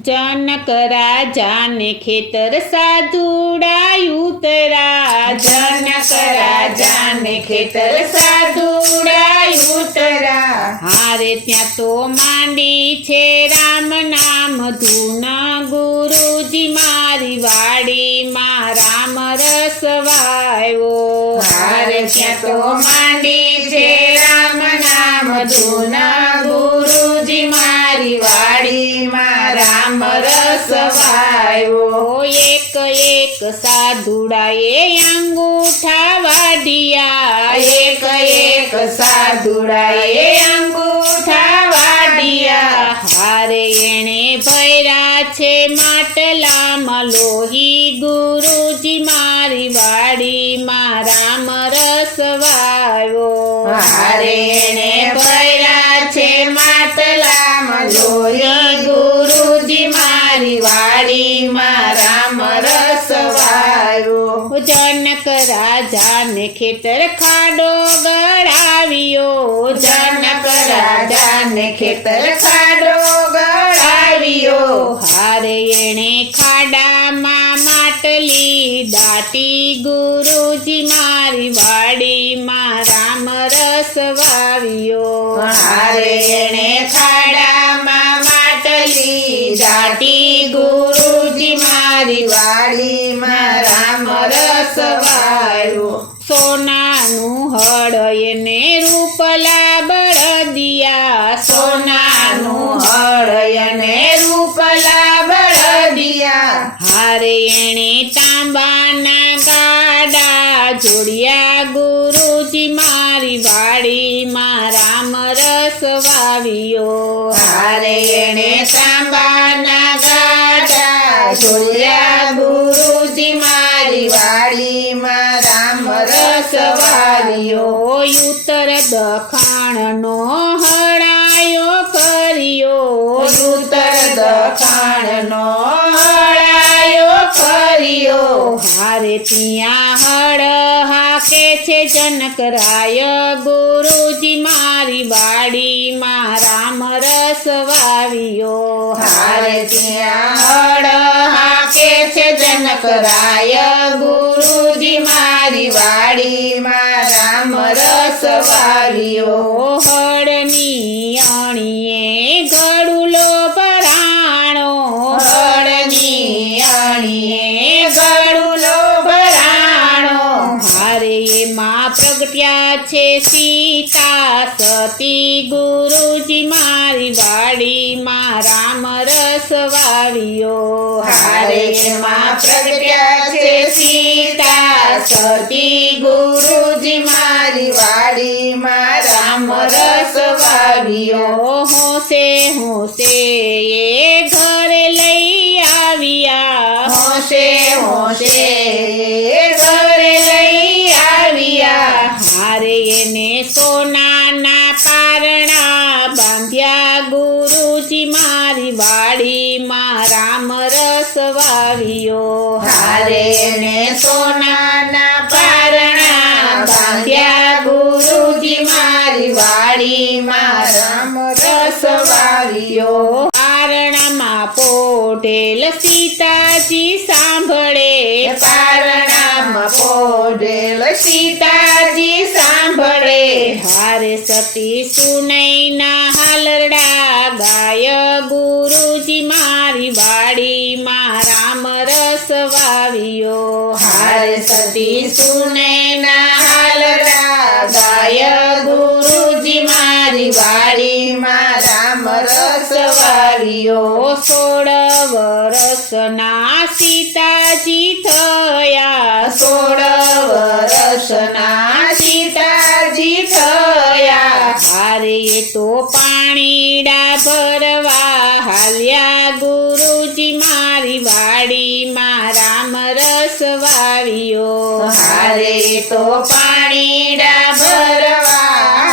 जनक राजा ने खेतर साधुड़ा उतरा। जनक राजा ने खेतर साधुड़ा उतरा। हारे त्या तो मांडी छे राम नाम धून। गुरुजी मारी वाड़ी मां राम रस वायो। हारे त्या तो मांडी छे राम नाम धून। गुरुजी मारी वाड़ी मां राम रस वायो। एक एक साधुड़ाए अंगूठा वाडिया। एक एक साधुड़ाए अंगूठा वाडिया। हारे एणे भैरा छे માટલામાં લોહી। गुरुजी मारी वाड़ी मां राम रस वायो। हारे एणे भैरा छे માટલામાં લોહી। गुरुजी मारी वाड़ी मां राम रस वायो। जनक राजा ने खेतर खाडो गड़ावियो। जनक राजा ने खेतर खाडो गड़ावियो। हारे एणे खाडामां માટલી દાટી। गुरुजी मारी वाड़ी मां राम रस वावियो। हारे एणे खाडामां માટલી દાટી। गुरुजी मारी वाड़ी मां राम रस वायो। सोनानु हळ एने रूपला बळदिया। सोनानु हळ एने रूपला बळदिया। हारे एणे तांबाना गाडा जोड़िया। गुरुजी मारी वाड़ी मां राम रस वावियो। हारे एणे तांबाना गाडा जोड़िया। गुरुजी मारी वाड़ी मां राम रस वावियो। उत्तर दखाणनो हळायो करियो। उत्तर दखाणनो हळायो करियो। हारे तिया हळ हाके छे जनकराय। गुरुजी मारी वाड़ी मां राम रस वावियो। हारे तिया हळ हाके छे जनकराय। गुरुजी मारी वाड़ी मां राम रस वावियो। हळनी अणिये गडुलो भराणो। हळनी अणिये गडुलो भराणो। हारे एमां प्रगट्या छे सीता सती। गुरुजी मारी वाड़ी मां राम रस वावियो। हारे एमां प्रगट्या छे सीता सती। गुरुजी मारी वाड़ी मां राम रस वावियो। होसे होसे ए घरे लई आविया। होशे होशे घरे लई आविया। हारे एने सोनाना पारणा बांध्या। गुरुजी मारी वाड़ी मां राम रस वावियो। हारे ने सोनाना पारणा बांध्या। गुरुजी मारी वाड़ी मां राम रस वावियो। પારણામાં પોઢેલ સીતાજી સાંભળે। પારણામાં પોઢેલ સીતાજી સાંભળે। હારે સતી સુનૈના હાલરડા ગાય। ગુરુજી મારી વાડી માં રામ રસ વાવિયો। હારે સતી સુનૈના હાલરડા ગાય। ગુરુજી મારી વાડી માં રામ રસ વાવિયો। 16 વરસના સીતાજી થયા। 16 વરસના સીતાજી થયા। હારે તો પાણીડા ભરવા હાલ્યા। ગુરુજી મારી વાડી માં રામ રસ વાવિયો। હારે તો પાણીડા ભરવા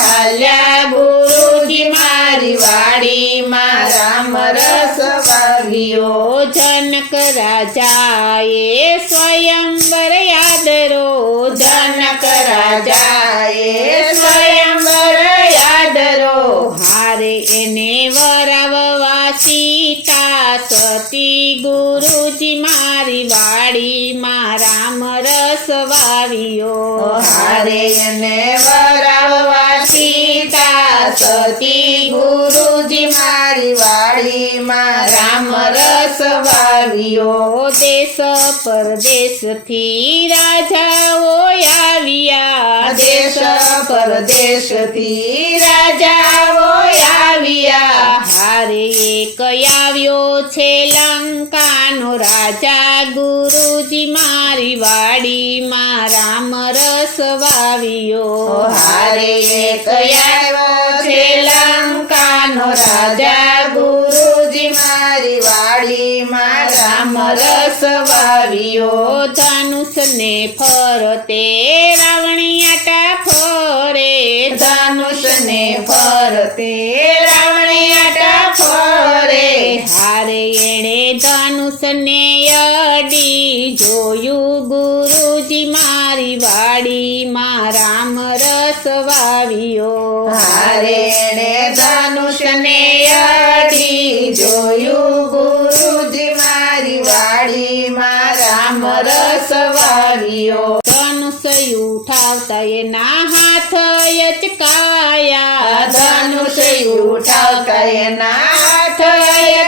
હાલ્યા। ગુરુજી મારી વાડી માં રામ રસ વાવિયો। जनक राजाए स्वयंवर यादरो। जनक राजाए स्वयंवर यादरो। हारे एने वराववा सीता सती। ગુરુજી મારી વાડીમાં રામ રસ વાવ્યો હારે એને વરાવવા સીતા સતી ગુરુજી મારી વાડીમાં રામ રસ વાવ્યો દેશ પરદેશથી રાજાઓ આવ્યા દેશ પરદેશથી રાજાઓ આવ્યા હારે એક આવ્યો છે લંકાનો રાજા ગુરુજી મારી વાડીમાં રામ રસ વાવ્યો હારે એક આવ્યો છે લંકાનો રાજા ગુરુજી મારી વાડીમાં રામ રસ વાવ્યો ધનુષને ફરતે રાવણિયાટા ફરે ધનુષને ફરતે રાવણિયાટા ફરે હારે એણે ધનુષને અડી જોયું ગુરુજી મારી વાડીમાં રામ રસ વાવ્યો હારે એણે ધનુષને અડી જોયું ગુરુજી મારી વાડીમાં રામ રસ વાવ્યો ધનુષ ઉઠાવતા એના હાથ યચકાયા ધનુષ ઉઠાવતા એના હાથ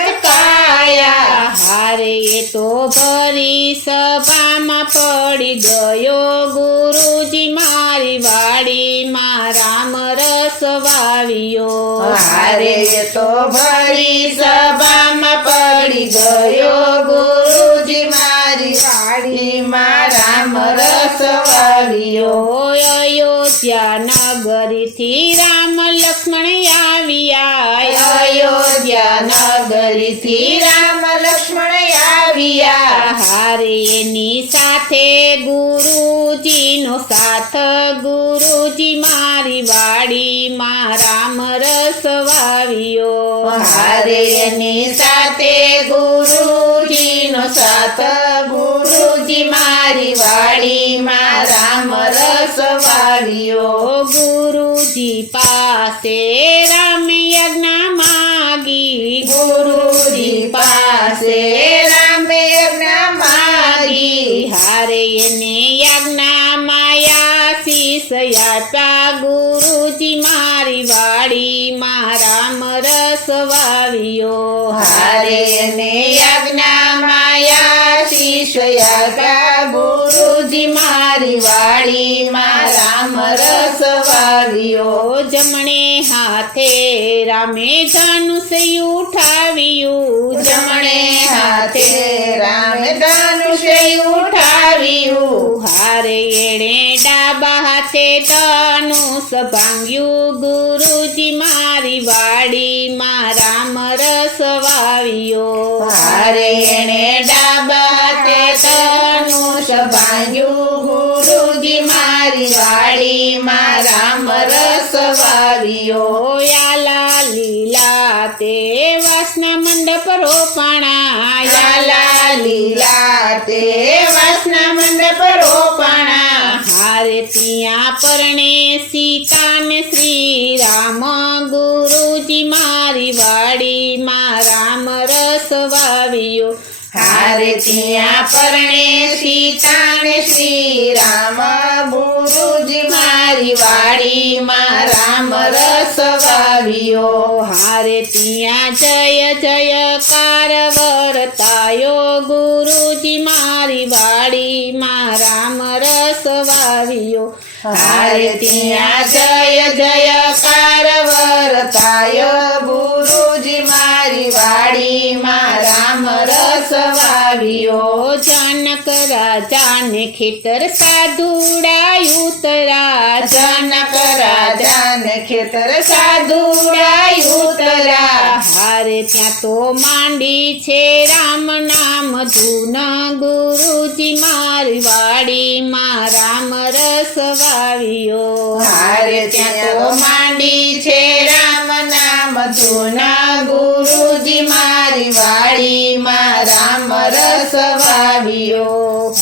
અચકાયા હારે એ તો ભરી સભામાં પડી ગયો ગુરુજી મારી વાડીમાં રામ રસ વાવ્યો હારે તો ભરી સભામાં પડી ગયો ગુરુજી મારી વાડીમાં રામ રસ વાવ્યો અયોધ્યા નગરીથી રામ લક્ષ્મણ આવ્યા અયોધ્યા નગરીથી રામ લક્ષ્મણ આવ્યા હારે એની સાથે ગુરુજીનો સાથ ગુરુજી મારી વાડીમાં રામ રસ વાવ્યો હારે એની સાથે ગુરુજીનો સાથ ગુરુજી મારી વાડીમાં રામ રસ વાવ્યો ગુરુજી પાસે રામ યજ્ઞ માગી ગુરુજી પાસે રામ યજ્ઞ માગી હારે એને યજ્ઞ શીશ આપ્યા ગુરુજી મારી વાડીમાં રામ રસ વાવ્યો હારે ને યજ્ઞ શીશ આપ્યા ગુરુજી મારી વાડીમાં રામ રસ વાવ્યો જમણે હાથે રામે ધનુષ ઉઠાવ્યું જમણે હાથે રામ ધનુષ ઉઠાવ્યું હારે એણે ડાબા હાથે ધનુષ ભાંગ્યું ગુરુજી મારી વાડીમાં રામ રસ વાવ્યો હારે એણે ડાબા હાથે ધનુષ ભાંગ્યું ગુરુજી મારી વાડીમાં રામ રસ વાવ્યો યાલા લીલા તે વાસના મંડપ રોપણા યાલા લીલા તે વાસના મંડપ રોપણા હારે ત્યાં પરણે સીતાને શ્રી રામ ગુરુજી મારી વાડીમાં રામ રસ વાવ્યો હારે ત્યાં પરણે સીતાને શ્રી રામ ગુરુજી મારી વાડીમાં રામ રસ વાવ્યો હારે ત્યાં જય જયકાર વર્તાયો ગુરુજી મારી વાડીમાં રામ રસ વાવ્યો હારે ત્યાં જય જયકાર વર્તાયો ગુરુજી મારી વાડીમાં રામ રસ વાવ્યો જનક રાજાને ખેતર સાધુડા ઉતરા જનક રાજાને ખેતર સાધુડા ઉતરા હારે ત્યાં તો માંડી છે રામ નામ ધૂન ગુરુજી મારી વાડીમાં રામ રસ વાવ્યો હારે ત્યાં તો માંડી છે રામ નામ ધૂન ગુરુજી મારી વાડીમાં રામ રસ વાવ્યો